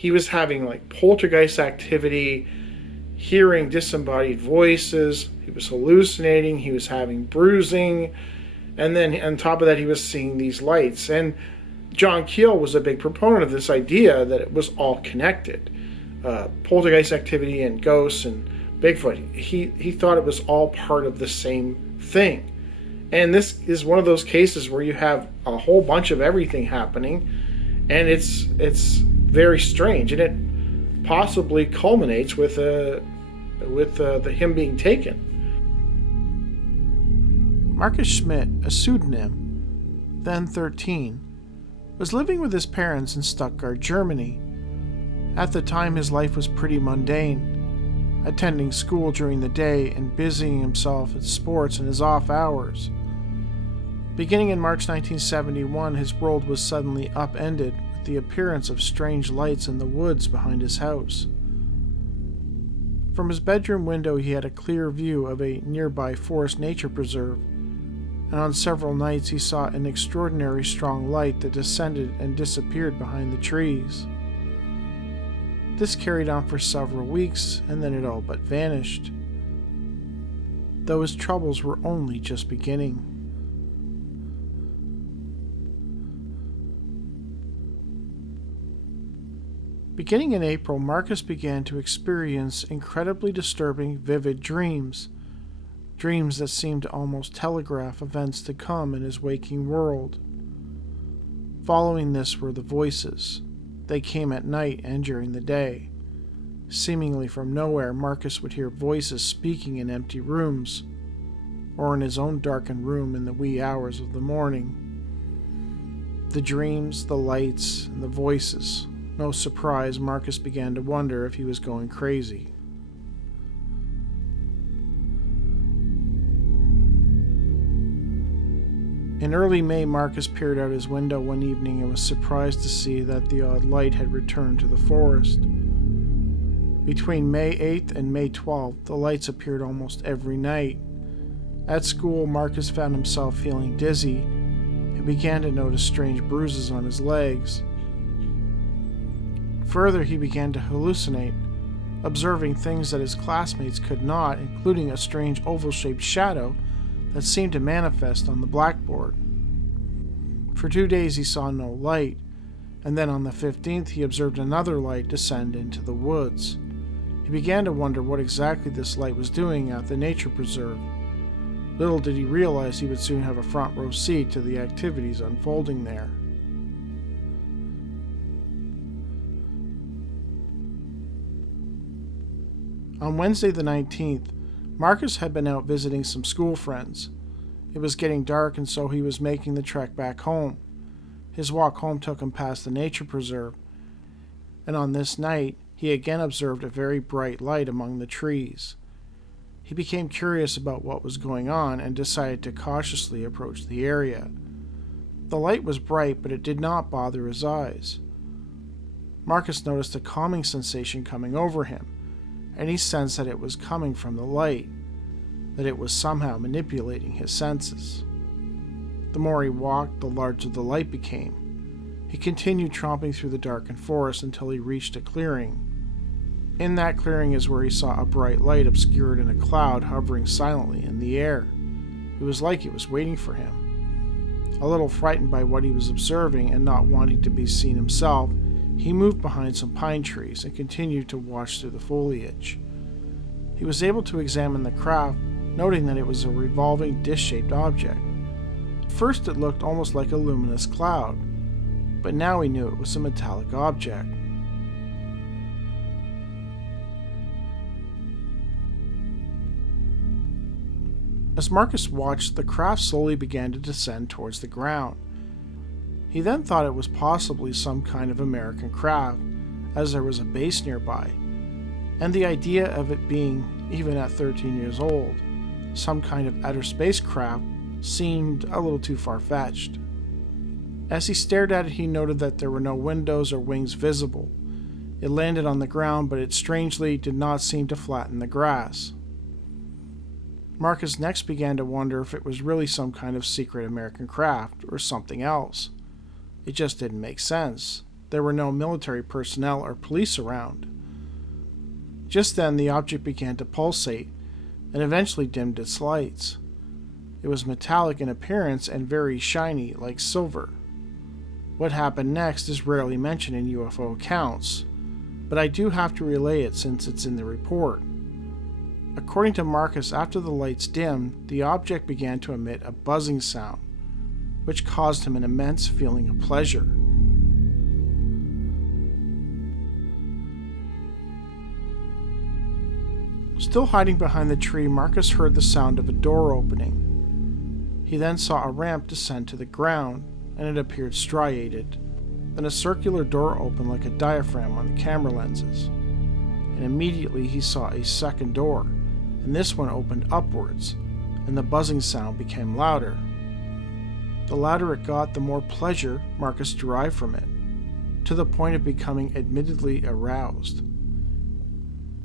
he was having like poltergeist activity, hearing disembodied voices, he was hallucinating, he was having bruising, and then on top of that he was seeing these lights. And John Keel was a big proponent of this idea that it was all connected. Poltergeist activity and ghosts and Bigfoot. He thought it was all part of the same thing. And this is one of those cases where you have a whole bunch of everything happening, and it's very strange, and it possibly culminates with him being taken. Marcus Schmidt, a pseudonym, then 13, was living with his parents in Stuttgart, Germany. At the time, his life was pretty mundane, attending school during the day and busying himself at sports in his off hours. Beginning in March 1971, his world was suddenly upended with the appearance of strange lights in the woods behind his house. From his bedroom window, he had a clear view of a nearby forest nature preserve, and on several nights he saw an extraordinary strong light that descended and disappeared behind the trees. This carried on for several weeks, and then it all but vanished, though his troubles were only just beginning. Beginning in April, Marcus began to experience incredibly disturbing, vivid dreams that seemed to almost telegraph events to come in his waking world. Following this were the voices. They came at night and during the day. Seemingly from nowhere, Marcus would hear voices speaking in empty rooms, or in his own darkened room in the wee hours of the morning. The dreams, the lights, and the voices. No surprise, Marcus began to wonder if he was going crazy. In early May, Marcus peered out his window one evening and was surprised to see that the odd light had returned to the forest. Between May 8th and May 12th, the lights appeared almost every night. At school, Marcus found himself feeling dizzy and began to notice strange bruises on his legs. Further, he began to hallucinate, observing things that his classmates could not, including a strange oval-shaped shadow that seemed to manifest on the blackboard. For 2 days he saw no light, and then on the 15th he observed another light descend into the woods. He began to wonder what exactly this light was doing at the nature preserve. Little did he realize he would soon have a front row seat to the activities unfolding there. On Wednesday the 19th, Marcus had been out visiting some school friends. It was getting dark, and so he was making the trek back home. His walk home took him past the nature preserve, and on this night he again observed a very bright light among the trees. He became curious about what was going on and decided to cautiously approach the area. The light was bright, but it did not bother his eyes. Marcus noticed a calming sensation coming over him, and he sensed that it was coming from the light, that it was somehow manipulating his senses. The more he walked, the larger the light became. He continued tromping through the darkened forest until he reached a clearing. In that clearing is where he saw a bright light obscured in a cloud hovering silently in the air. It was like it was waiting for him. A little frightened by what he was observing and not wanting to be seen himself, he moved behind some pine trees and continued to watch through the foliage. He was able to examine the craft, noting that it was a revolving disc-shaped object. At first it looked almost like a luminous cloud, but now he knew it was a metallic object. As Marcus watched, the craft slowly began to descend towards the ground. He then thought it was possibly some kind of American craft, as there was a base nearby, and the idea of it being, even at 13 years old, some kind of outer space craft seemed a little too far-fetched. As he stared at it, he noted that there were no windows or wings visible. It landed on the ground, but it strangely did not seem to flatten the grass. Marcus next began to wonder if it was really some kind of secret American craft or something else. It just didn't make sense. There were no military personnel or police around. Just then, the object began to pulsate and eventually dimmed its lights. It was metallic in appearance and very shiny, like silver. What happened next is rarely mentioned in UFO accounts, but I do have to relay it since it's in the report. According to Marcus, after the lights dimmed, the object began to emit a buzzing sound, which caused him an immense feeling of pleasure. Still hiding behind the tree, Marcus heard the sound of a door opening. He then saw a ramp descend to the ground, and it appeared striated. Then a circular door opened like a diaphragm on the camera lenses, and immediately he saw a second door, and this one opened upwards, and the buzzing sound became louder. The louder it got, the more pleasure Marcus derived from it, to the point of becoming admittedly aroused.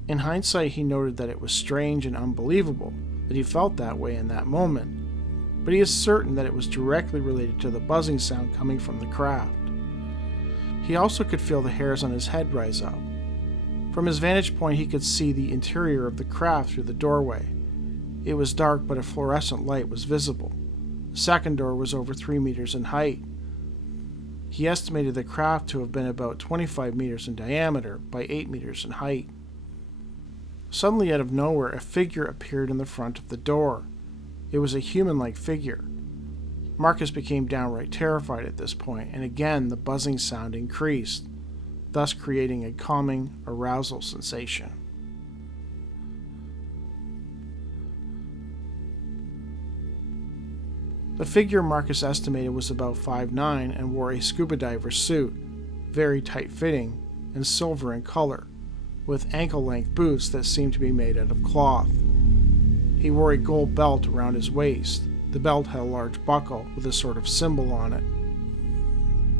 In hindsight, he noted that it was strange and unbelievable that he felt that way in that moment, but he is certain that it was directly related to the buzzing sound coming from the craft. He also could feel the hairs on his head rise up. From his vantage point, he could see the interior of the craft through the doorway. It was dark, but a fluorescent light was visible. The second door was over 3 meters in height. He estimated the craft to have been about 25 meters in diameter by 8 meters in height. Suddenly, out of nowhere, a figure appeared in the front of the door. It was a human-like figure. Marcus became downright terrified at this point, and again the buzzing sound increased, thus creating a calming arousal sensation. The figure Marcus estimated was about 5'9" and wore a scuba diver suit, very tight-fitting and silver in color, with ankle-length boots that seemed to be made out of cloth. He wore a gold belt around his waist. The belt had a large buckle with a sort of symbol on it.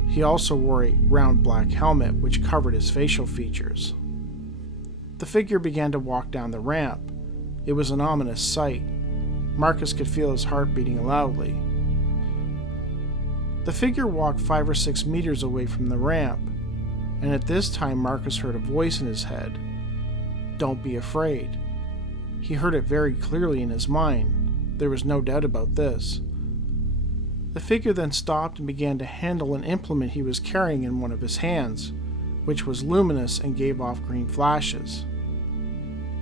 He also wore a round black helmet which covered his facial features. The figure began to walk down the ramp. It was an ominous sight. Marcus could feel his heart beating loudly. The figure walked 5 or 6 meters away from the ramp, and at this time Marcus heard a voice in his head. "Don't be afraid." He heard it very clearly in his mind. There was no doubt about this. The figure then stopped and began to handle an implement he was carrying in one of his hands, which was luminous and gave off green flashes.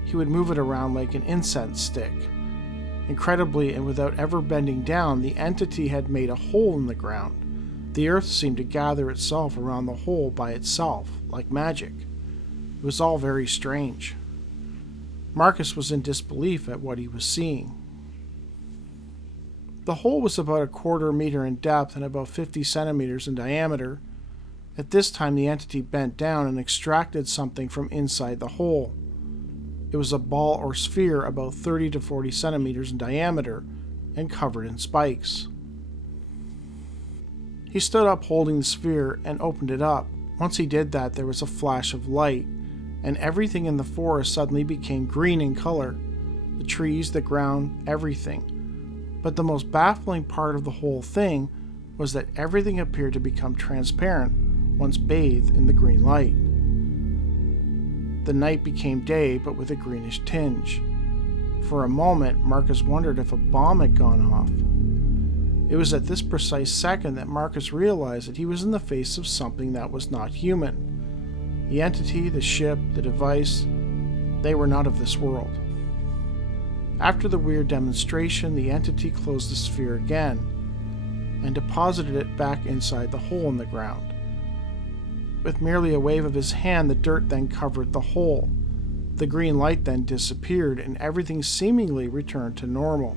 He would move it around like an incense stick. Incredibly, and without ever bending down, the entity had made a hole in the ground. The earth seemed to gather itself around the hole by itself, like magic. It was all very strange. Marcus was in disbelief at what he was seeing. The hole was about a 1/4 meter in depth and about 50 centimeters in diameter. At this time, the entity bent down and extracted something from inside the hole. It was a ball or sphere about 30 to 40 centimeters in diameter and covered in spikes. He stood up holding the sphere and opened it up. Once he did that, there was a flash of light, and everything in the forest suddenly became green in color. The trees, the ground, everything. But the most baffling part of the whole thing was that everything appeared to become transparent once bathed in the green light. The night became day, but with a greenish tinge. For a moment, Marcus wondered if a bomb had gone off. It was at this precise second that Marcus realized that he was in the face of something that was not human. The entity, the ship, the device, they were not of this world. After the weird demonstration, the entity closed the sphere again and deposited it back inside the hole in the ground. With merely a wave of his hand, the dirt then covered the hole. The green light then disappeared, and everything seemingly returned to normal.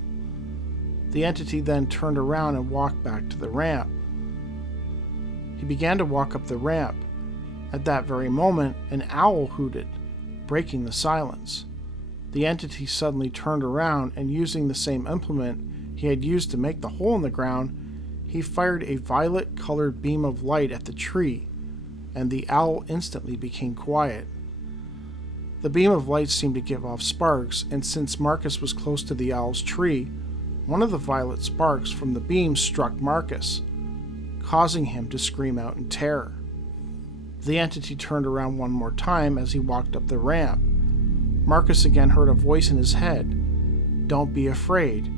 The entity then turned around and walked back to the ramp. He began to walk up the ramp. At that very moment, an owl hooted, breaking the silence. The entity suddenly turned around, and using the same implement he had used to make the hole in the ground, he fired a violet-colored beam of light at the tree, and the owl instantly became quiet. The beam of light seemed to give off sparks, and since Marcus was close to the owl's tree, one of the violet sparks from the beam struck Marcus, causing him to scream out in terror. The entity turned around one more time as he walked up the ramp. Marcus again heard a voice in his head. "Don't be afraid.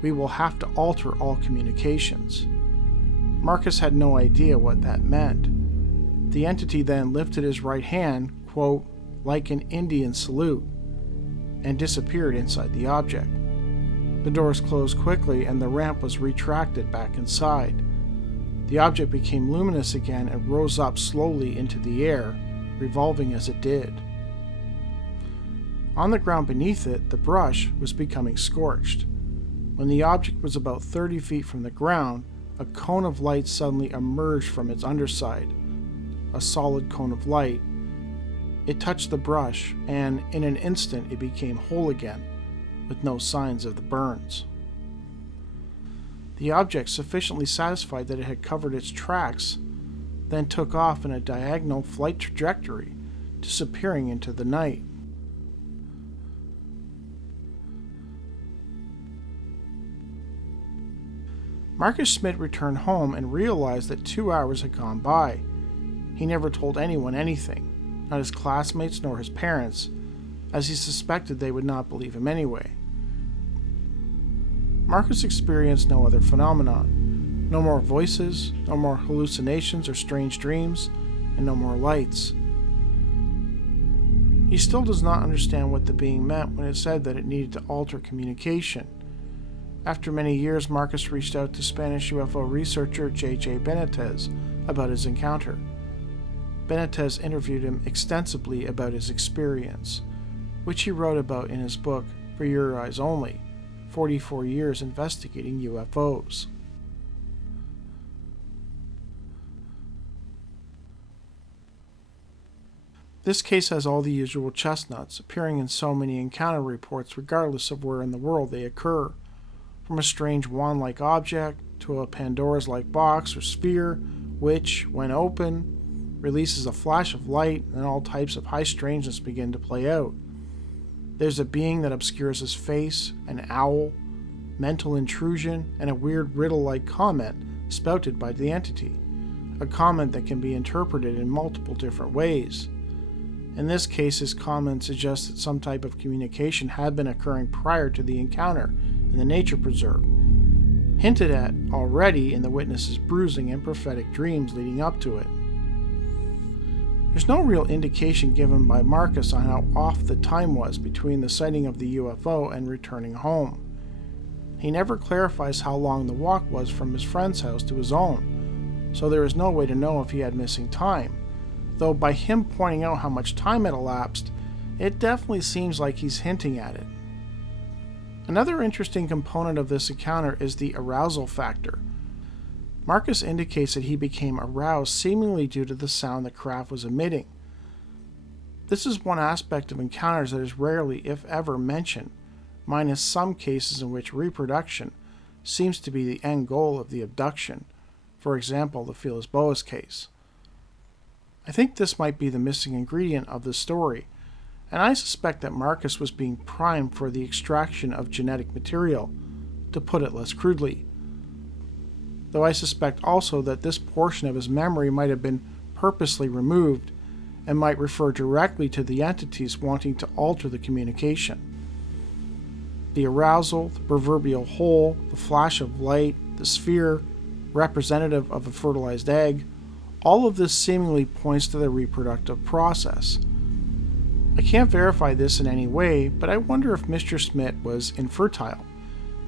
We will have to alter all communications." Marcus had no idea what that meant. The entity then lifted his right hand, quote, like an Indian salute, and disappeared inside the object. The doors closed quickly and the ramp was retracted back inside. The object became luminous again and rose up slowly into the air, revolving as it did. On the ground beneath it, the brush was becoming scorched. When the object was about 30 feet from the ground, a cone of light suddenly emerged from its underside. A solid cone of light. It touched the brush, and in an instant it became whole again, with no signs of the burns. The object, sufficiently satisfied that it had covered its tracks, then took off in a diagonal flight trajectory, disappearing into the night. Marcus Schmidt returned home and realized that 2 hours had gone by. He never told anyone anything, not his classmates nor his parents, as he suspected they would not believe him anyway. Marcus experienced no other phenomenon. No more voices, no more hallucinations or strange dreams, and no more lights. He still does not understand what the being meant when it said that it needed to alter communication. After many years, Marcus reached out to Spanish UFO researcher J.J. Benitez about his encounter. Benitez interviewed him extensively about his experience, which he wrote about in his book, For Your Eyes Only, 44 Years Investigating UFOs. This case has all the usual chestnuts, appearing in so many encounter reports regardless of where in the world they occur. From a strange wand-like object to a Pandora's-like box or sphere, which, when open, releases a flash of light and all types of high strangeness begin to play out. There's a being that obscures his face, an owl, mental intrusion, and a weird riddle-like comment spouted by the entity, a comment that can be interpreted in multiple different ways. In this case, his comment suggests that some type of communication had been occurring prior to the encounter in the nature preserve, hinted at already in the witness's bruising and prophetic dreams leading up to it. There's no real indication given by Marcus on how off the time was between the sighting of the UFO and returning home. He never clarifies how long the walk was from his friend's house to his own, so there is no way to know if he had missing time, though by him pointing out how much time had elapsed, it definitely seems like he's hinting at it. Another interesting component of this encounter is the arousal factor. Marcus indicates that he became aroused seemingly due to the sound the craft was emitting. This is one aspect of encounters that is rarely, if ever, mentioned, minus some cases in which reproduction seems to be the end goal of the abduction, for example, the Felis Boas case. I think this might be the missing ingredient of the story, and I suspect that Marcus was being primed for the extraction of genetic material, to put it less crudely. Though I suspect also that this portion of his memory might have been purposely removed and might refer directly to the entities wanting to alter the communication. The arousal, the proverbial hole, the flash of light, the sphere, representative of a fertilized egg, all of this seemingly points to the reproductive process. I can't verify this in any way, but I wonder if Mr. Schmidt was infertile,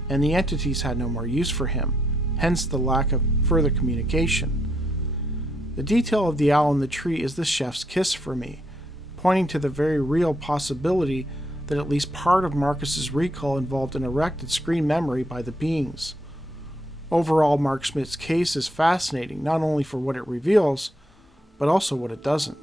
and the entities had no more use for him, hence the lack of further communication. The detail of the owl in the tree is the chef's kiss for me, pointing to the very real possibility that at least part of Marcus's recall involved an erected screen memory by the beings. Overall, Mark Schmidt's case is fascinating not only for what it reveals, but also what it doesn't.